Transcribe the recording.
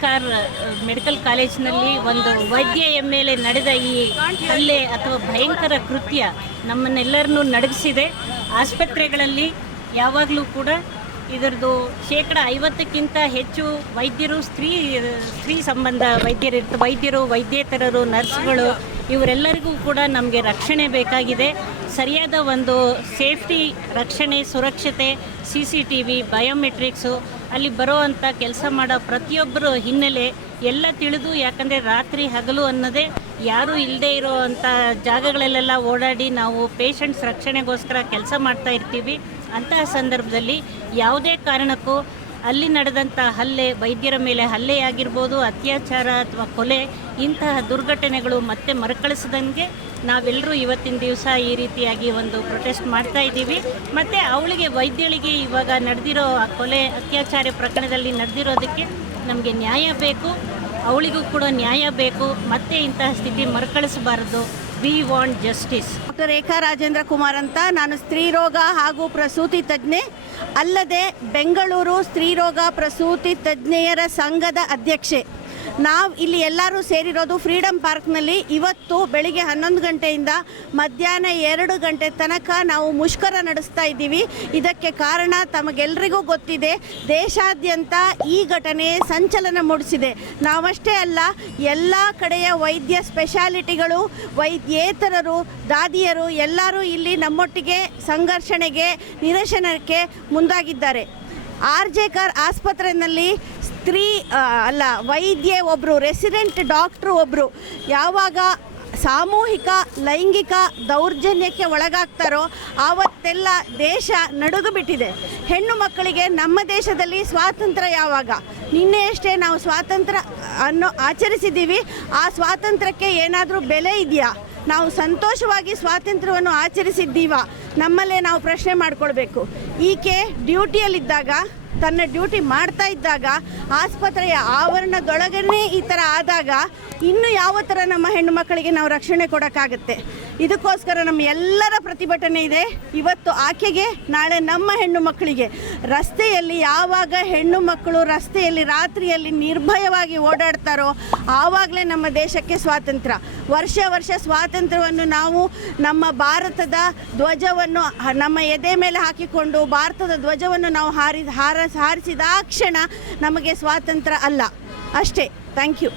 T car medical ಕಾಲೇಜಿನಲ್ಲಿ ಒಂದು ವೈದ್ಯ ಮೇಲೆ ನಡೆದ ಈ ಹಲ್ಲೆ ಅಥವಾ ಭಯಂಕರ ಕೃತ್ಯ ನಮ್ಮನ್ನೆಲ್ಲರನ್ನೂ ನಡಗಿಸಿದೆ. ಆಸ್ಪತ್ರೆಗಳಲ್ಲಿ ಯಾವಾಗಲೂ ಕೂಡ ಇದರದ್ದು ಶೇಕಡ ಐವತ್ತಕ್ಕಿಂತ ಹೆಚ್ಚು ವೈದ್ಯರು, ಸ್ತ್ರೀ ಸ್ತ್ರೀ ಸಂಬಂಧ ವೈದ್ಯರು ವೈದ್ಯರು, ವೈದ್ಯೇತರರು, ನರ್ಸ್ಗಳು ಇವರೆಲ್ಲರಿಗೂ ಕೂಡ ನಮಗೆ ರಕ್ಷಣೆ ಬೇಕಾಗಿದೆ. ಸರಿಯಾದ ಒಂದು ಸೇಫ್ಟಿ, ರಕ್ಷಣೆ, ಸುರಕ್ಷತೆ, C C T V, biometrics ಅಲ್ಲಿ ಬರುವಂಥ ಕೆಲಸ ಮಾಡೋ ಪ್ರತಿಯೊಬ್ಬರು ಹಿನ್ನೆಲೆ ಎಲ್ಲ ತಿಳಿದು, ಯಾಕಂದರೆ ರಾತ್ರಿ ಹಗಲು ಅನ್ನೋದೇ ಯಾರೂ ಇಲ್ಲದೆ ಇರೋವಂಥ ಜಾಗಗಳಲ್ಲೆಲ್ಲ ಓಡಾಡಿ ನಾವು ಪೇಷಂಟ್ಸ್ ರಕ್ಷಣೆಗೋಸ್ಕರ ಕೆಲಸ ಮಾಡ್ತಾ ಇರ್ತೀವಿ. ಅಂತಹ ಸಂದರ್ಭದಲ್ಲಿ ಯಾವುದೇ ಕಾರಣಕ್ಕೂ ಅಲ್ಲಿ ನಡೆದಂಥ ಹಲ್ಲೆ, ವೈದ್ಯರ ಮೇಲೆ ಹಲ್ಲೆ ಆಗಿರ್ಬೋದು, ಅತ್ಯಾಚಾರ ಅಥವಾ ಕೊಲೆ ಇಂತಹ ದುರ್ಘಟನೆಗಳು ಮತ್ತೆ ಮರುಕಳಿಸದಂಗೆ ನಾವೆಲ್ಲರೂ ಇವತ್ತಿನ ದಿವಸ ಈ ರೀತಿಯಾಗಿ ಒಂದು ಪ್ರೊಟೆಸ್ಟ್ ಮಾಡ್ತಾ ಇದ್ದೀವಿ. ಮತ್ತು ಅವಳಿಗೆ ವೈದ್ಯಳಿಗೆ ಇವಾಗ ನಡೆದಿರೋ ಕೊಲೆ ಅತ್ಯಾಚಾರ ಪ್ರಕರಣದಲ್ಲಿ ನಡೆದಿರೋದಕ್ಕೆ ನಮಗೆ ನ್ಯಾಯ ಬೇಕು, ಅವಳಿಗೂ ಕೂಡ ನ್ಯಾಯ ಬೇಕು, ಮತ್ತೆ ಇಂತಹ ಸ್ಥಿತಿ ಮರುಕಳಿಸಬಾರದು. We want justice doctor Rekha Rajendra Kumar ಅಂತ ನಾನು ಸ್ತ್ರೀರೋಗ ಹಾಗೂ ಪ್ರಸೂತಿ ತಜ್ಞೆ, ಅಲ್ಲದೆ ಬೆಂಗಳೂರು ಸ್ತ್ರೀರೋಗ ಪ್ರಸೂತಿ ತಜ್ಞೆಯರ ಸಂಘದ ಅಧ್ಯಕ್ಷೆ. ನಾವು ಇಲ್ಲಿ ಎಲ್ಲರೂ ಸೇರಿರೋದು ಫ್ರೀಡಮ್ ಪಾರ್ಕ್ನಲ್ಲಿ. ಇವತ್ತು ಬೆಳಿಗ್ಗೆ ಹನ್ನೊಂದು ಗಂಟೆಯಿಂದ ಮಧ್ಯಾಹ್ನ ಎರಡು ಗಂಟೆ ತನಕ ನಾವು ಮುಷ್ಕರ ನಡೆಸ್ತಾ ಇದ್ದೀವಿ. ಇದಕ್ಕೆ ಕಾರಣ ತಮಗೆಲ್ಲರಿಗೂ ಗೊತ್ತಿದೆ, ದೇಶಾದ್ಯಂತ ಈ ಘಟನೆ ಸಂಚಲನ ಮೂಡಿಸಿದೆ. ನಾವಷ್ಟೇ ಅಲ್ಲ, ಎಲ್ಲ ಕಡೆಯ ವೈದ್ಯ ಸ್ಪೆಷಾಲಿಟಿಗಳು, ವೈದ್ಯೇತರರು, ದಾದಿಯರು ಎಲ್ಲರೂ ಇಲ್ಲಿ ನಮ್ಮೊಟ್ಟಿಗೆ ಸಂಘರ್ಷಣೆಗೆ, ನಿರಶನಕ್ಕೆ ಮುಂದಾಗಿದ್ದಾರೆ. ಆರ್ ಜೆ ಕಾರ್ ಆಸ್ಪತ್ರೆಯಲ್ಲಿ ಸ್ತ್ರೀ ಅಲ್ಲ, ವೈದ್ಯೆ ಒಬ್ಬರು ರೆಸಿಡೆಂಟ್ ಡಾಕ್ಟ್ರು ಒಬ್ಬರು ಯಾವಾಗ ಸಾಮೂಹಿಕ, ಲೈಂಗಿಕ ದೌರ್ಜನ್ಯಕ್ಕೆ ಒಳಗಾಗ್ತಾರೋ ಆವತ್ತೆಲ್ಲ ದೇಶ ನಡುಗು ಬಿಟ್ಟಿದೆ. ಹೆಣ್ಣು ಮಕ್ಕಳಿಗೆ ನಮ್ಮ ದೇಶದಲ್ಲಿ ಸ್ವಾತಂತ್ರ್ಯ ಯಾವಾಗ? ನಿನ್ನೆಯಷ್ಟೇ ನಾವು ಸ್ವಾತಂತ್ರ್ಯ ಅನ್ನು ಆಚರಿಸಿದ್ದೀವಿ. ಆ ಸ್ವಾತಂತ್ರ್ಯಕ್ಕೆ ಏನಾದರೂ ಬೆಲೆ ಇದೆಯಾ? ನಾವು ಸಂತೋಷವಾಗಿ ಸ್ವಾತಂತ್ರ್ಯವನ್ನು ಆಚರಿಸಿದ್ದೀವ? ನಮ್ಮಲ್ಲೇ ನಾವು ಪ್ರಶ್ನೆ ಮಾಡಿಕೊಳ್ಬೇಕು. ಈಕೆ ಡ್ಯೂಟಿಯಲ್ಲಿದ್ದಾಗ ತನ್ನ ಡ್ಯೂಟಿ ಮಾಡ್ತಾ ಇದ್ದಾಗ ಆಸ್ಪತ್ರೆಯ ಆವರಣದೊಳಗನೆ ಈ ಥರ ಆದಾಗ ಇನ್ನು ಯಾವ ಥರ ನಮ್ಮ ಹೆಣ್ಣು ಮಕ್ಕಳಿಗೆ ನಾವು ರಕ್ಷಣೆ ಕೊಡೋಕ್ಕಾಗತ್ತೆ? ಇದಕ್ಕೋಸ್ಕರ ನಮ್ಮ ಎಲ್ಲರ ಪ್ರತಿಭಟನೆ ಇದೆ. ಇವತ್ತು ಆಕೆಗೆ, ನಾಳೆ ನಮ್ಮ ಹೆಣ್ಣು ಮಕ್ಕಳಿಗೆ. ರಸ್ತೆಯಲ್ಲಿ ಯಾವಾಗ ಹೆಣ್ಣು ಮಕ್ಕಳು ರಸ್ತೆಯಲ್ಲಿ, ರಾತ್ರಿಯಲ್ಲಿ ನಿರ್ಭಯವಾಗಿ ಓಡಾಡ್ತಾರೋ, ಆವಾಗಲೇ ನಮ್ಮ ದೇಶಕ್ಕೆ ಸ್ವಾತಂತ್ರ್ಯ. ವರ್ಷ ವರ್ಷ ಸ್ವಾತಂತ್ರ್ಯವನ್ನು ನಾವು ನಮ್ಮ ಭಾರತದ ಧ್ವಜವನ್ನು ನಮ್ಮ ಎದೆ ಮೇಲೆ ಹಾಕಿಕೊಂಡು ಭಾರತದ ಧ್ವಜವನ್ನು ನಾವು ಹಾರಿ, ಹಾರ, ಹಾರಿಸಿದ ಕ್ಷಣ ನಮಗೆ ಸ್ವಾತಂತ್ರ್ಯ ಅಲ್ಲ. ಅಷ್ಟೇ. Thank you